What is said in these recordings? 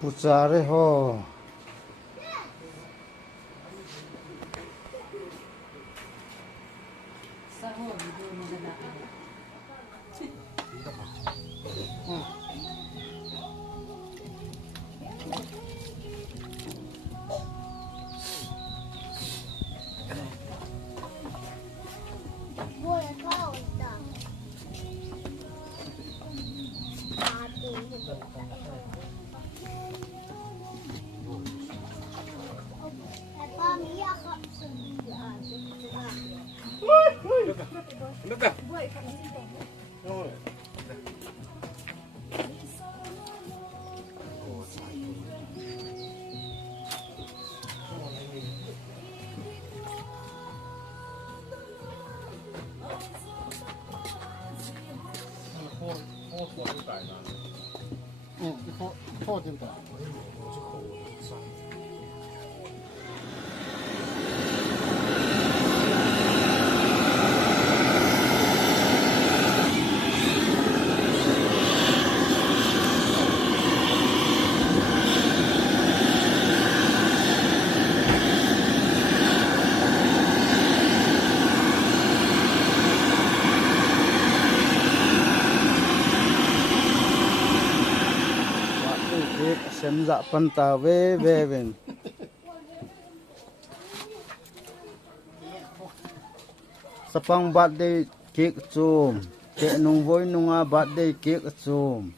pucare ho sem dạ panta ve ven sapang bat de kek chum ke nung voi nunga bat de kek chum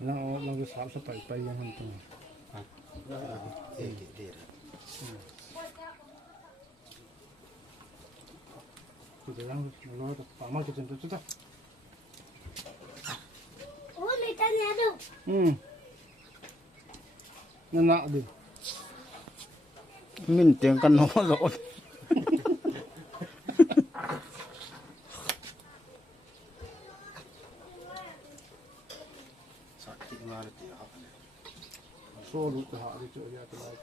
nó cái sáp sắp bay bay yang hantu Kita yang lo pamal kita tu tu. Oh, mitanya tu. Nak tu. Min tiang kan lo. Sakit ngarit ya. So lu tu hari tu ya tu lah.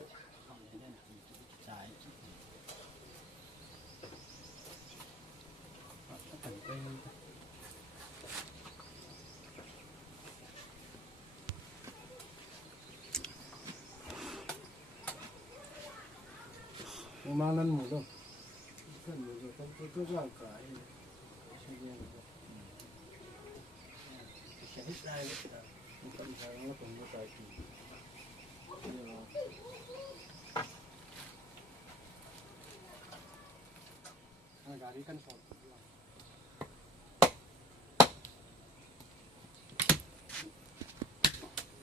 Malan mo daw. Kan mo daw kan Jangkholen. Siya sa kita. Kan tayo mo tayo. Gari kan so.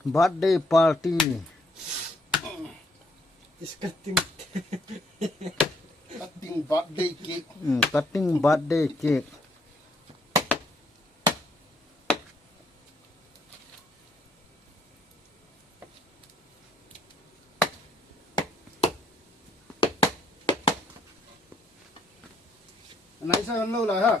Birthday party. Cutting birthday cake. Cutting birthday cake. Nãy sao lâu rồi hả?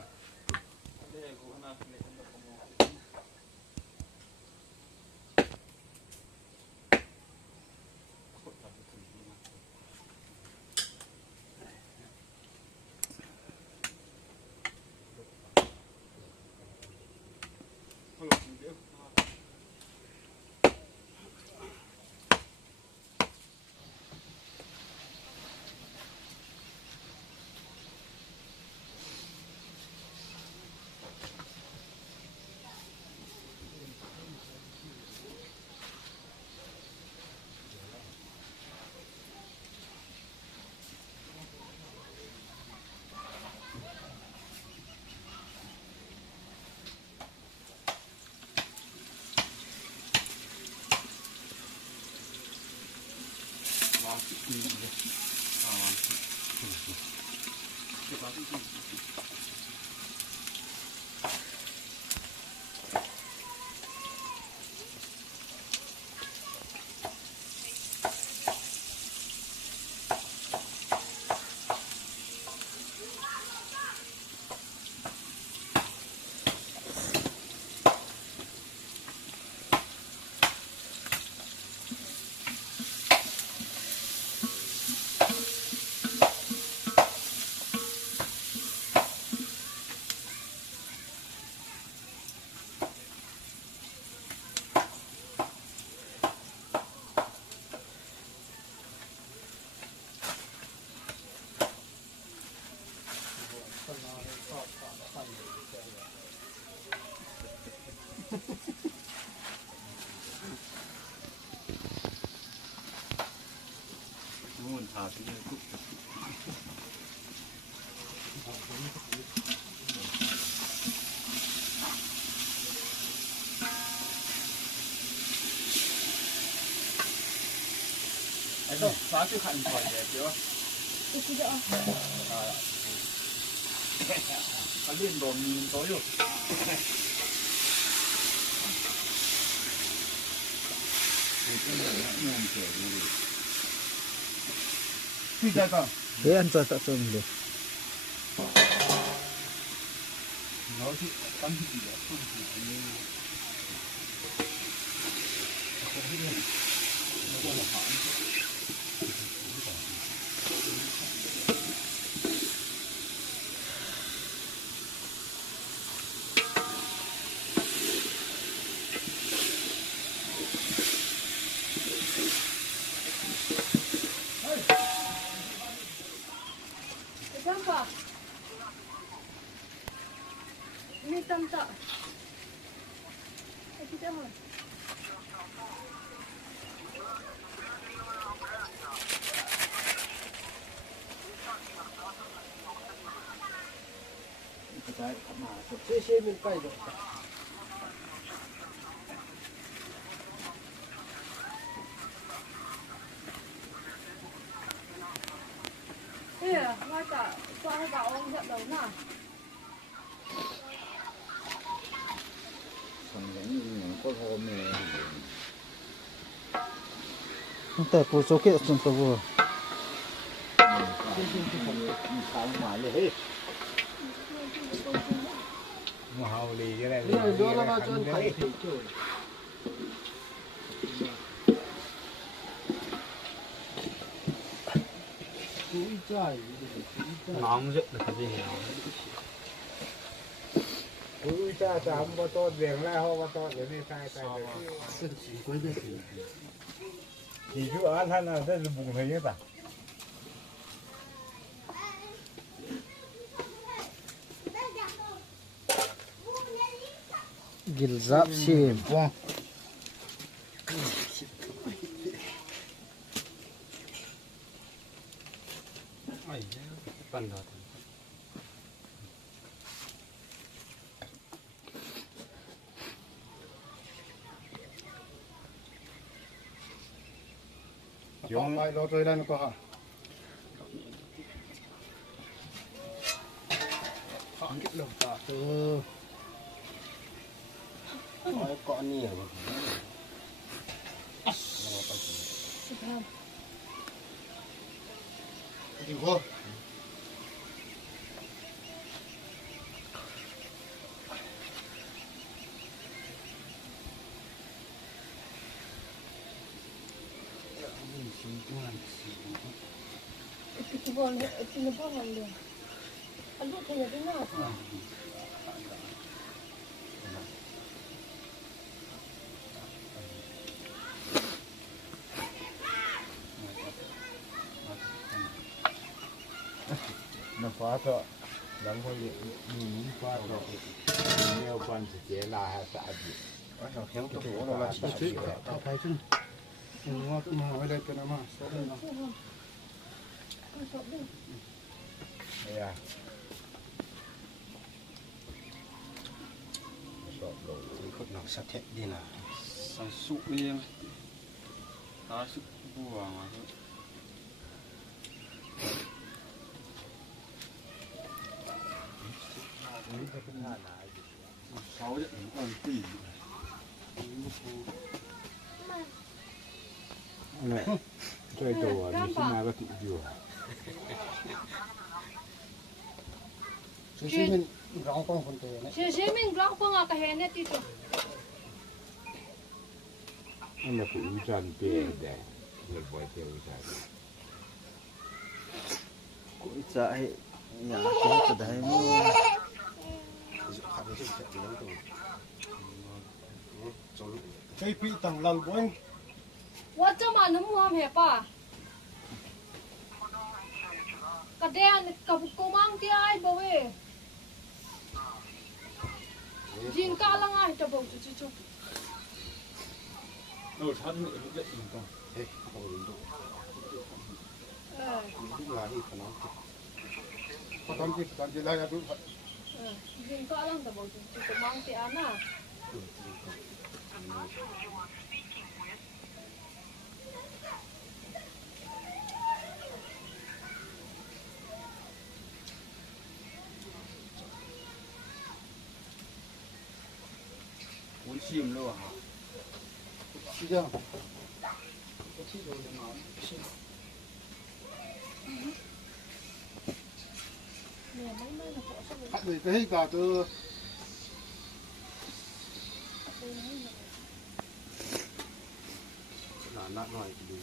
นู่นถาดนี่กุ๊กไอ้ตัวฟ้าชื่อขันถอยเลยเดี๋ยวอีกทีเดียวเขาเล่นโดนมีนโตอยู่พี่ใจก่อนเฮ้ยอันตัวตัดส่วนเลยเราที่ตั้งที่ดีแล้วตุ้มหูนี่เขาที่นี่แล้วก็หลับหางมีตำต่อไอ้ที่เจ้าหอยใช่มาเชื่อมันใกล้เลย เฮ้ยว่าจะว่าให้บ่าวองค์เดินหน้าแต่ปูโซเกะจนตัวมาเอาลีก็ได้เนี่ยโดนแล้วมาจนไข่ถึงจุดน้องเยอะเลยจริงอุ้ยจ้าจำว่าต้นเบี่ยงแล้วว่าต้นเดี๋ยวนี้ตายเลยที่ชื่ออันท่านน่ะได้บุญอะไรเยอะป่ะ กิลซับชิมป้องปันดอดยองไปรอตัวนั้นก็ฮะข้างกิโลต่อเกาะนี่เหรอจริงเหรอที่บอลที่ในบ้านเราเลยอันลูกเธอจะได้หน้าน้ำฟ้าเถอะหลังคนนี้ฟ้าเถอะเนี่ยฟันเสียลาสะอาดอยู่เราเที่ยวตัวเราละชิ้นเอาไปขึ้นว่าขึ้นมาไม่ได้เป็นอะไรมาสดเลยนะเนี่ยสดลงคนหนักสักเท็ดดีนะสันสุเองตาสุบัวมาเขาจะอ่อนตีอะไรช่วยตัวมีขึ้นมาก็ติดอยู่ชื่อมันร้องป้องคนตัวนะชื่อมันร้องป้องอะไรกันเนี่ยที่ตัวอันนี้คือวิจารณ์เปย์แต่เงินบ่อยเที่ยววิจารณ์กูจะให้อยากจะได้มั้งไอ้พี่ตั้งหลังบนว่าจะมาน้ำมันเหรอป่ะกระเด็นกับกูมั่งที่ไอ้บ่เว้ Jin ka lang ai to bông chú chú. Nó sát nữa nó lại in con. Ê, không có đúng đâu. Đúng là đi phải nói. Có tấm chỉ lại là đúng thật. Jin ka lang to bông chú chú mang ti ana. Muốn chìm luôn hả? Chứ chưa? Hạt người cái cả từ là nát nói thì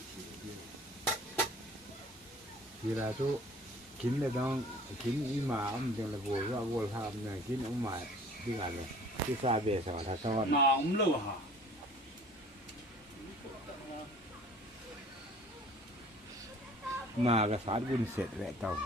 thì là chỗ kín là đang kín ý mà ông chẳng là vô làm này kín ông mà đi làm này cái xa về sao thà sao Nào cũng lâu hả? mà cái phá quân xiết lại tàu